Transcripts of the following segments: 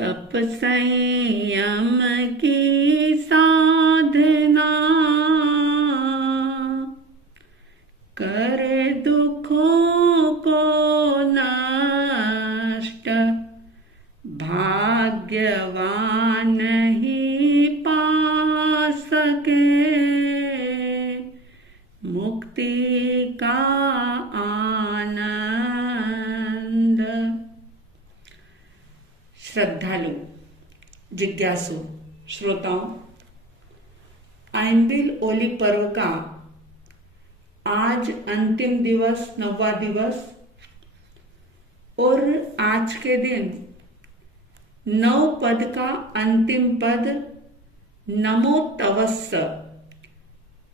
तप संयम की साधना कर दुखों को नष्ट, भाग्यवान ही पा सके मुक्ति का आनंद। श्रद्धालु, जिज्ञासु श्रोताओं, आइनबिल ओली पर्व का आज अंतिम दिवस, 9वां दिवस, और आज के दिन 9 पद का अंतिम पद नमो तवस्स,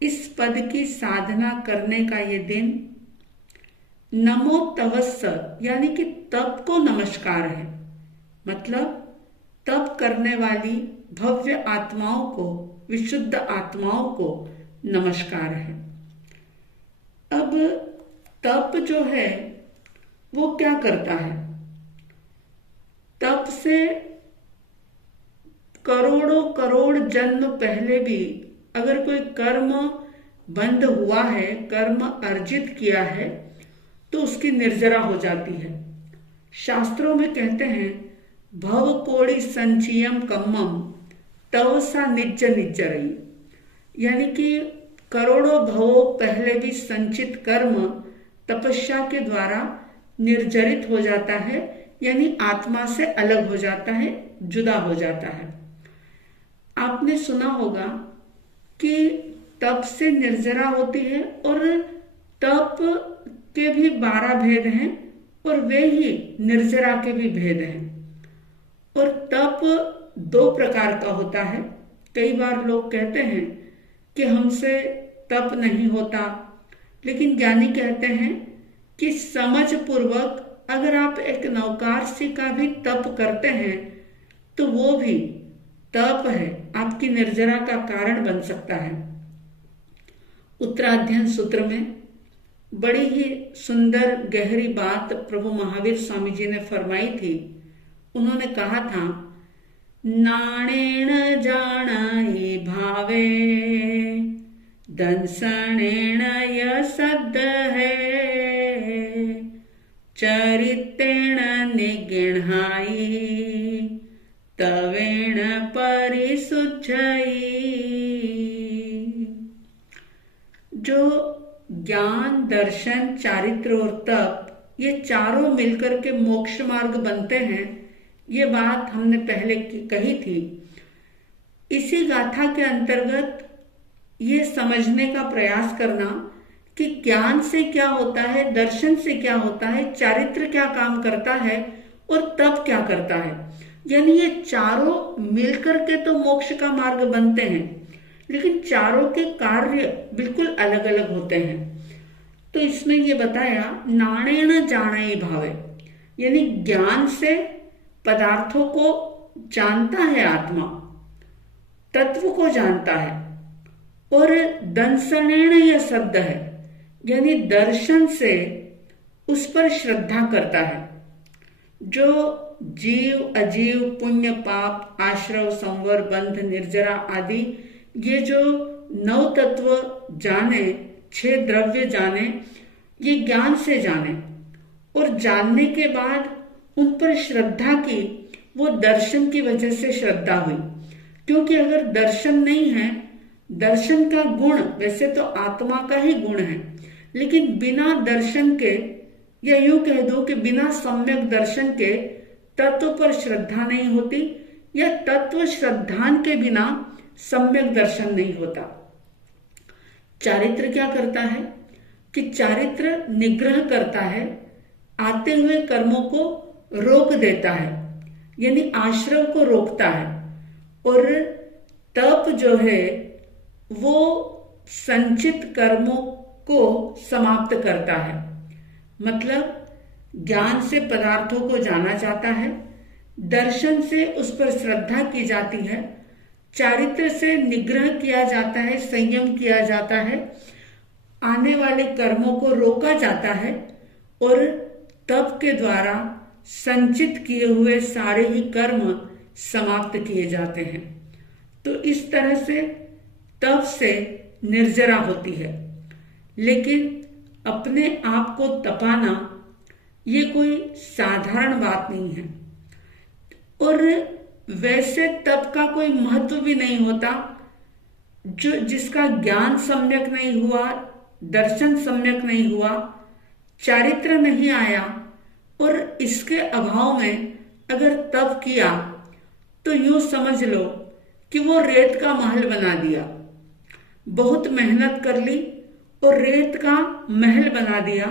इस पद की साधना करने का ये दिन नमो तवस्स यानी कि तप को नमस्कार है। मतलब तप करने वाली भव्य आत्माओं को, विशुद्ध आत्माओं को नमस्कार है। अब तप जो है वो क्या करता है? तप से करोड़ों करोड़ जन्म पहले भी अगर कोई कर्म बंद हुआ है, कर्म अर्जित किया है, तो उसकी निर्जरा हो जाती है। शास्त्रों में कहते हैं भव कोड़ी संचियम कम्मम तव सा निज निजरई, यानी कि करोड़ों भवों पहले भी संचित कर्म तपस्या के द्वारा निर्जरित हो जाता है, यानी आत्मा से अलग हो जाता है, जुदा हो जाता है। आपने सुना होगा कि तप से निर्जरा होती है और तप के भी 12 भेद हैं और वे ही निर्जरा के भी भेद हैं। और तप 2 प्रकार का होता है। कई बार लोग कहते हैं कि हमसे तप नहीं होता, लेकिन ज्ञानी कहते हैं कि समझ पूर्वक अगर आप एक नौकारसी का भी तप करते हैं तो वो भी तप है, आपकी निर्जरा का कारण बन सकता है। उत्तराध्ययन सूत्र में बड़ी ही सुंदर गहरी बात प्रभु महावीर स्वामी जी ने फरमाई थी। उन्होंने कहा था, नाणेन जानाहि भावे दंसनेन यसद् है, चरित्रेण निगृह्णायि तवेण परिशुद्धयि। जो ज्ञान, दर्शन, चारित्र और तप, ये चारों मिलकर के मोक्ष मार्ग बनते हैं, ये बात हमने पहले कही थी। इसी गाथा के अंतर्गत ये समझने का प्रयास करना कि ज्ञान से क्या होता है, दर्शन से क्या होता है, चारित्र क्या काम करता है और तप क्या करता है, यानी ये चारों मिलकर के तो मोक्ष का मार्ग बनते हैं, लेकिन चारों के कार्य बिल्कुल अलग अलग होते हैं। तो इसमें ये बताया, नाणेन जानाहि भावे, यानी ज्ञान से पदार्थों को जानता है आत्मा, तत्व को जानता है, और दंसनेन यसद् है, यानी दर्शन से उस पर श्रद्धा करता है। जो जीव, अजीव, पुण्य, पाप, आश्रव, संवर, बंध, निर्जरा आदि ये जो 9 तत्व जाने, 6 द्रव्य जाने, ये ज्ञान से जाने और जानने के बाद उन पर श्रद्धा की, वो दर्शन की वजह से श्रद्धा हुई। क्योंकि अगर दर्शन नहीं है, दर्शन का गुण वैसे तो आत्मा का ही गुण है, लेकिन बिना दर्शन के, या यूं कह दो कि बिना सम्यक दर्शन के तत्व पर श्रद्धा नहीं होती, या तत्व श्रद्धान के बिना सम्यक दर्शन नहीं होता। चारित्र क्या करता है कि चारित्र निग्रह करता है, आते हुए कर्मों को रोक देता है, यानी आश्रव को रोकता है। और तप जो है वो संचित कर्मों को समाप्त करता है। मतलब ज्ञान से पदार्थों को जाना जाता है, दर्शन से उस पर श्रद्धा की जाती है, चारित्र से निग्रह किया जाता है, संयम किया जाता है, आने वाले कर्मों को रोका जाता है, और तप के द्वारा संचित किए हुए सारे ही कर्म समाप्त किए जाते हैं। तो इस तरह से तप से निर्जरा होती है। लेकिन अपने आप को तपाना ये कोई साधारण बात नहीं है, और वैसे तप का कोई महत्व भी नहीं होता जो जिसका ज्ञान सम्यक नहीं हुआ, दर्शन सम्यक नहीं हुआ, चारित्र नहीं आया, और इसके अभाव में अगर तप किया तो यूं समझ लो कि वो रेत का महल बना दिया। बहुत मेहनत कर ली और रेत का महल बना दिया।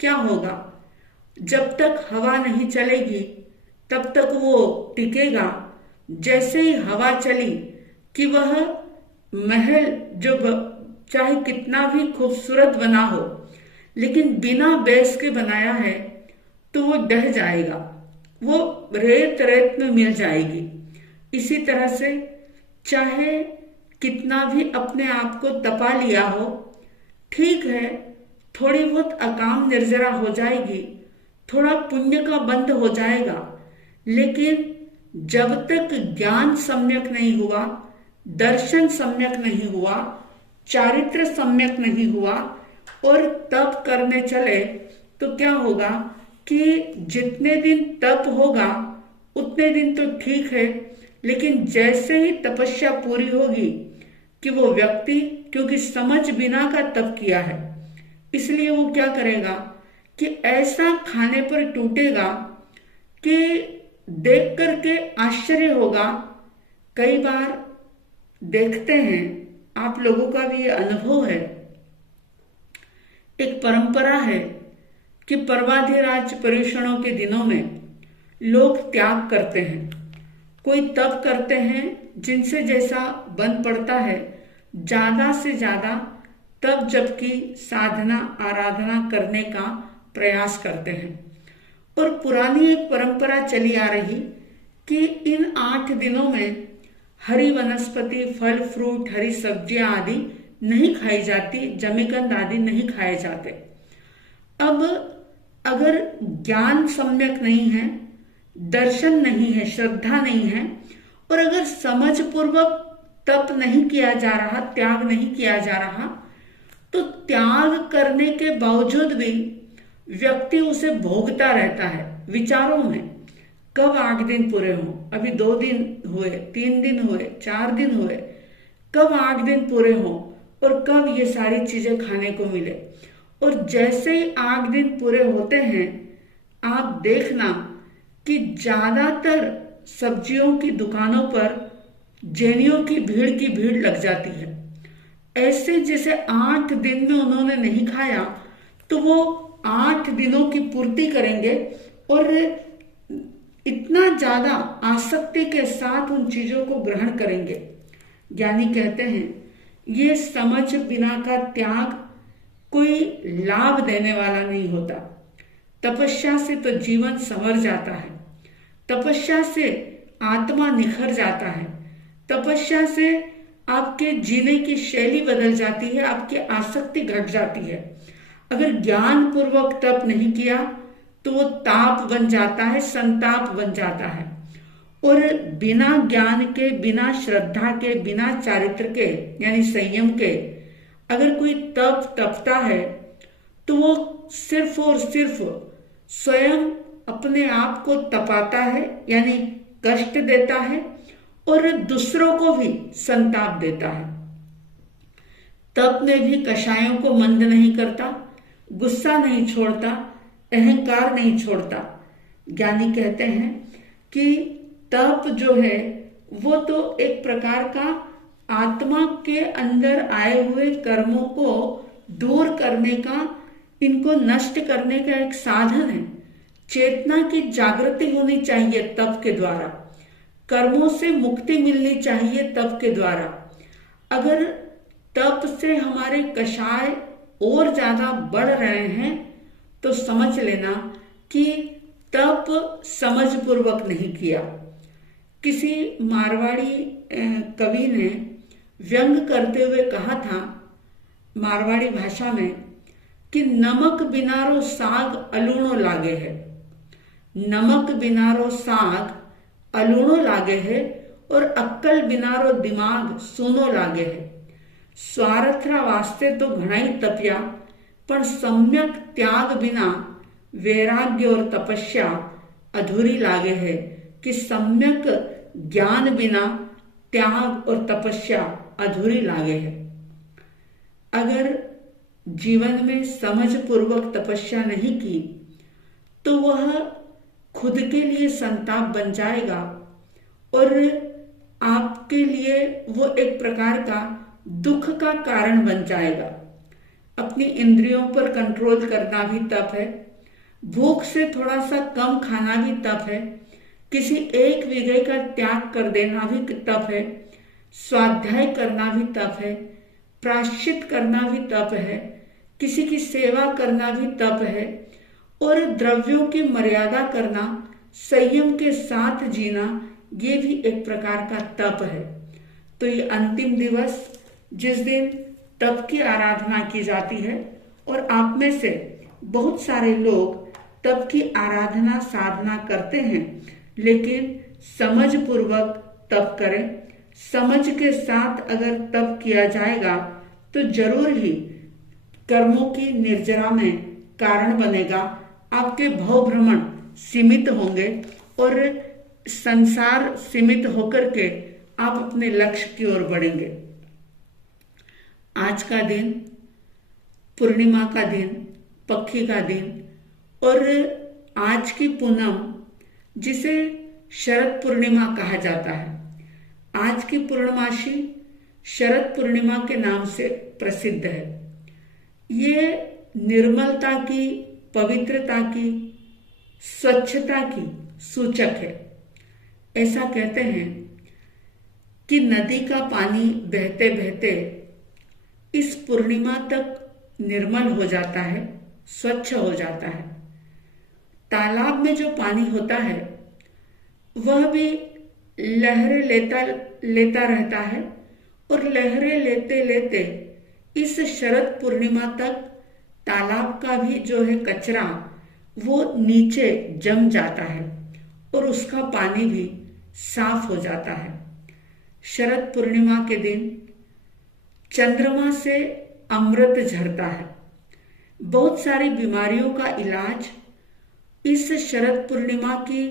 क्या होगा? जब तक हवा नहीं चलेगी तब तक वो टिकेगा। जैसे ही हवा चली कि वह महल जो चाहे कितना भी खूबसूरत बना हो, लेकिन बिना बेस के बनाया है तो वो ढह जाएगा, वो रेत रेत में मिल जाएगी। इसी तरह से चाहे कितना भी अपने आप को तपा लिया हो, ठीक है, थोड़ी बहुत अकाम निर्जरा हो जाएगी, थोड़ा पुण्य का बंध हो जाएगा, लेकिन जब तक ज्ञान सम्यक नहीं हुआ, दर्शन सम्यक नहीं हुआ, चारित्र सम्यक नहीं हुआ और तप करने चले तो क्या होगा कि जितने दिन तप होगा उतने दिन तो ठीक है, लेकिन जैसे ही तपस्या पूरी होगी कि वो व्यक्ति, क्योंकि समझ बिना का तप किया है, इसलिए वो क्या करेगा कि ऐसा खाने पर टूटेगा कि देख करके आश्चर्य होगा। कई बार देखते हैं, आप लोगों का भी ये अनुभव है, एक परंपरा है कि पर्वाधिराज पर्युषणों के दिनों में लोग त्याग करते हैं, कोई तप करते हैं, जिनसे जैसा बन पड़ता है, ज्यादा से ज्यादा तप जप की साधना आराधना करने का प्रयास करते हैं। और पुरानी एक परंपरा चली आ रही कि इन 8 दिनों में हरी वनस्पति, फल फ्रूट, हरी सब्जियां आदि नहीं खाई जाती, जमीकंद आदि नहीं खाए जाते। अब अगर ज्ञान सम्यक नहीं है, दर्शन नहीं है, श्रद्धा नहीं है, और अगर समझ पूर्वक तप नहीं किया जा रहा, त्याग नहीं किया जा रहा, तो त्याग करने के बावजूद भी व्यक्ति उसे भोगता रहता है विचारों में। कब 8 दिन पूरे हों, अभी 2 दिन हुए, 3 दिन हुए, 4 दिन हुए, कब 8 दिन पूरे हों और कब ये सारी चीजें खाने को मिले। और जैसे ही 8 दिन पूरे होते हैं, आप देखना कि ज्यादातर सब्जियों की दुकानों पर जैनियों की भीड़ लग जाती है। ऐसे जैसे 8 दिन में उन्होंने नहीं खाया तो वो 8 दिनों की पूर्ति करेंगे और इतना ज्यादा आसक्ति के साथ उन चीजों को ग्रहण करेंगे। ज्ञानी कहते हैं ये समझ बिना का त्याग कोई लाभ देने वाला नहीं होता। तपस्या से तो जीवन संवर जाता है, तपस्या से आत्मा निखर जाता है, तपस्या से आपके जीने की शैली बदल जाती है, आपकी आसक्ति घट जाती है। अगर ज्ञान पूर्वक तप नहीं किया तो वो ताप बन जाता है, संताप बन जाता है। और बिना ज्ञान के, बिना श्रद्धा के, बिना चारित्र के यानी संयम के अगर कोई तप तपता है तो वो सिर्फ और सिर्फ स्वयं अपने आप को तपाता है, यानी कष्ट देता है और दूसरों को भी संताप देता है। तप में भी कषायों को मंद नहीं करता, गुस्सा नहीं छोड़ता, अहंकार नहीं छोड़ता। ज्ञानी कहते हैं कि तप जो है वो तो एक प्रकार का आत्मा के अंदर आए हुए कर्मों को दूर करने का, इनको नष्ट करने का एक साधन है। चेतना की जागृति होनी चाहिए तप के द्वारा, कर्मों से मुक्ति मिलनी चाहिए तप के द्वारा। अगर तप से हमारे कषाय और ज्यादा बढ़ रहे हैं तो समझ लेना कि तप समझ पूर्वक नहीं किया। किसी मारवाड़ी कवि ने व्यंग करते हुए कहा था मारवाड़ी भाषा में कि नमक बिनारो साग अलूणो लागे है। नमक बिनारो साग अलूणो लागे है और अक्कल बिना रो दिमाग सूनो लागे है। स्वार्थरा वास्ते तो घणाई तप्या, पण सम्यक त्याग बिना वैराग्य और तपस्या अधूरी लागे है कि सम्यक ज्ञान बिना त्याग और तपस्या अधूरी लागे है। अगर जीवन में समझ पूर्वक तपस्या नहीं की तो वह खुद के लिए संताप बन जाएगा और आपके लिए वो एक प्रकार का दुख का कारण बन जाएगा। अपनी इंद्रियों पर कंट्रोल करना भी तप है, भूख से थोड़ा सा कम खाना भी तप है, किसी एक विषय का त्याग कर देना भी तप है, स्वाध्याय करना भी तप है, प्रायश्चित करना भी तप है, किसी की सेवा करना भी तप है और द्रव्यों की मर्यादा करना, संयम के साथ जीना, ये भी एक प्रकार का तप है। तो ये अंतिम दिवस जिस दिन तप की आराधना की जाती है और आप में से बहुत सारे लोग तप की आराधना साधना करते हैं, लेकिन समझ पूर्वक तप करें। समझ के साथ अगर तप किया जाएगा तो जरूर ही कर्मों की निर्जरा में कारण बनेगा। आपके भव भ्रमण सीमित होंगे और संसार सीमित होकर के आप अपने लक्ष्य की ओर बढ़ेंगे। आज का दिन, पूर्णिमा का दिन, पक्षी का दिन और आज की पूनम जिसे शरद पूर्णिमा कहा जाता है, आज की पूर्णमासी शरद पूर्णिमा के नाम से प्रसिद्ध है। ये निर्मलता की, पवित्रता की, स्वच्छता की सूचक है। ऐसा कहते हैं कि नदी का पानी बहते बहते इस पूर्णिमा तक निर्मल हो जाता है, स्वच्छ हो जाता है। तालाब में जो पानी होता है वह भी लहरें लेता रहता है और लहरें लेते लेते इस शरद पूर्णिमा तक तालाब का भी जो है कचरा वो नीचे जम जाता है और उसका पानी भी साफ हो जाता है। शरद पूर्णिमा के दिन चंद्रमा से अमृत झरता है। बहुत सारी बीमारियों का इलाज इस शरद पूर्णिमा की,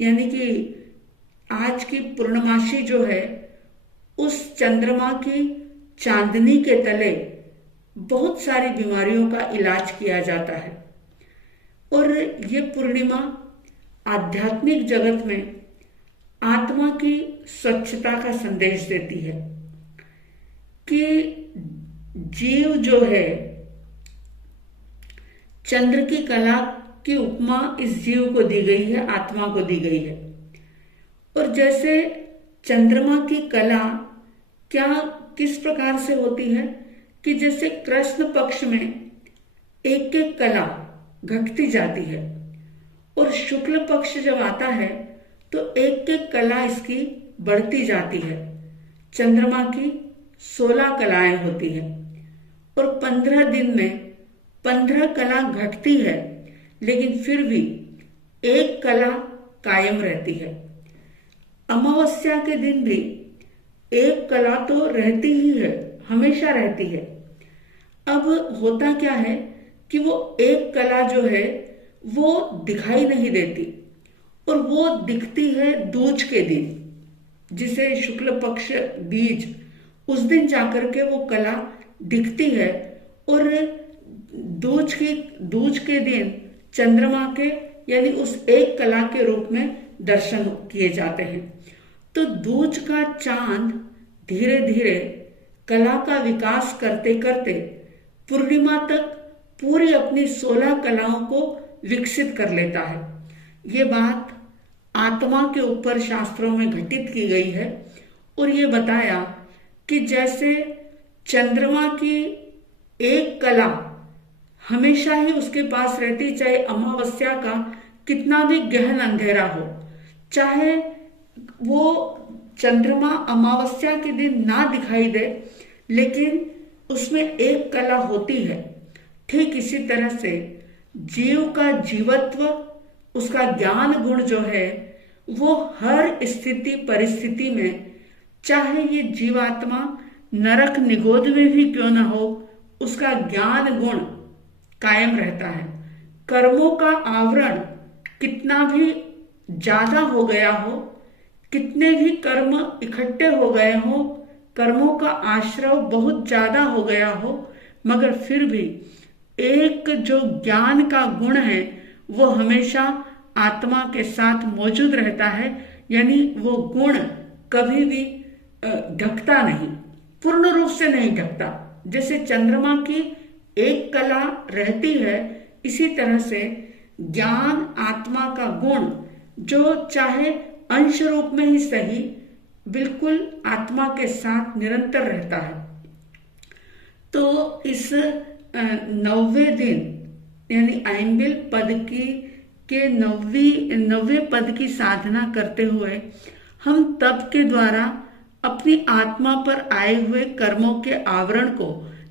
यानी कि आज की पूर्णमासी जो है उस चंद्रमा की चांदनी के तले बहुत सारी बीमारियों का इलाज किया जाता है। और ये पूर्णिमा आध्यात्मिक जगत में आत्मा की स्वच्छता का संदेश देती है कि जीव जो है, चंद्र की कला की उपमा इस जीव को दी गई है, आत्मा को दी गई है। और जैसे चंद्रमा की कला किस प्रकार से होती है कि जैसे कृष्ण पक्ष में एक एक कला घटती जाती है और शुक्ल पक्ष जब आता है तो एक एक कला इसकी बढ़ती जाती है। चंद्रमा की 16 कलाएं होती है और 15 दिन में 15 कला घटती है, लेकिन फिर भी एक कला कायम रहती है। अमावस्या के दिन भी एक कला तो रहती ही है, हमेशा रहती है। अब होता क्या है कि वो एक कला जो है वो दिखाई नहीं देती और वो दिखती है दूज के दिन, जिसे शुक्ल पक्ष बीज, उस दिन जाकर के वो कला दिखती है और दूज के दिन चंद्रमा के यानी उस एक कला के रूप में दर्शन किए जाते हैं। तो दूज का चांद धीरे धीरे कला का विकास करते करते पूर्णिमा तक पूरी अपनी 16 कलाओं को विकसित कर लेता है। ये बात आत्मा के ऊपर शास्त्रों में घटित की गई है और ये बताया कि जैसे चंद्रमा की एक कला हमेशा ही उसके पास रहती, चाहे अमावस्या का कितना भी गहन अंधेरा हो, चाहे वो चंद्रमा अमावस्या के दिन ना दिखाई दे, लेकिन उसमें एक कला होती है। ठीक इसी तरह से जीव का जीवत्व, उसका ज्ञान गुण जो है वो हर स्थिति परिस्थिति में, चाहे ये जीवात्मा नरक निगोद में भी क्यों न हो, उसका ज्ञान गुण कायम रहता है। कर्मों का आवरण कितना भी ज्यादा हो गया हो, कितने भी कर्म इकट्ठे हो गए हो, कर्मों का आश्रव बहुत ज्यादा हो गया हो, मगर फिर भी एक जो ज्ञान का गुण है वो हमेशा आत्मा के साथ मौजूद रहता है। यानी वो गुण कभी भी ढकता नहीं, पूर्ण रूप से नहीं ढकता। जैसे चंद्रमा की एक कला रहती है, इसी तरह से ज्ञान आत्मा का गुण, जो चाहे अंश रूप में ही सही, बिल्कुल आत्मा के साथ निरंतर रहता है। तो इस 90वें दिन यानी ऐंबिल पद की के 90वें पद की साधना करते हुए हम तप के द्वारा अपनी आत्मा पर आए हुए कर्मों के आवरण को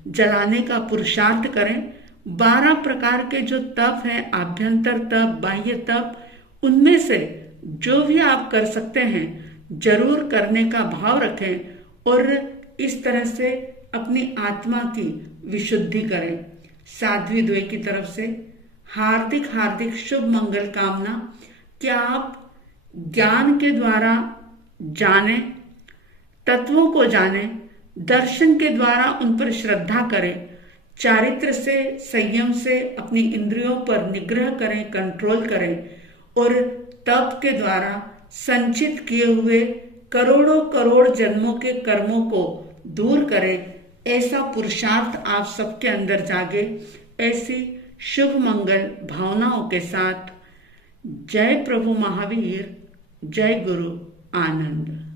जलाने का पुरुषार्थ करें। 12 प्रकार के जो तप हैं, आभ्यंतर तप, बाह्य तप, उनमें से जो भी आप कर सकते हैं जरूर करने का भाव रखें और इस तरह से अपनी आत्मा की विशुद्धि करें। साध्वी द्वय की तरफ से हार्दिक हार्दिक शुभ मंगल कामना कि आप ज्ञान के द्वारा जाने, तत्वों को जाने, दर्शन के द्वारा उन पर श्रद्धा करें, चारित्र से, संयम से अपनी इंद्रियों पर निग्रह करें, कंट्रोल करें और तप के द्वारा संचित किए हुए करोड़ों करोड़ जन्मों के कर्मों को दूर करें। ऐसा पुरुषार्थ आप सबके अंदर जागे। ऐसी शुभ मंगल भावनाओं के साथ जय प्रभु महावीर, जय गुरु आनंद।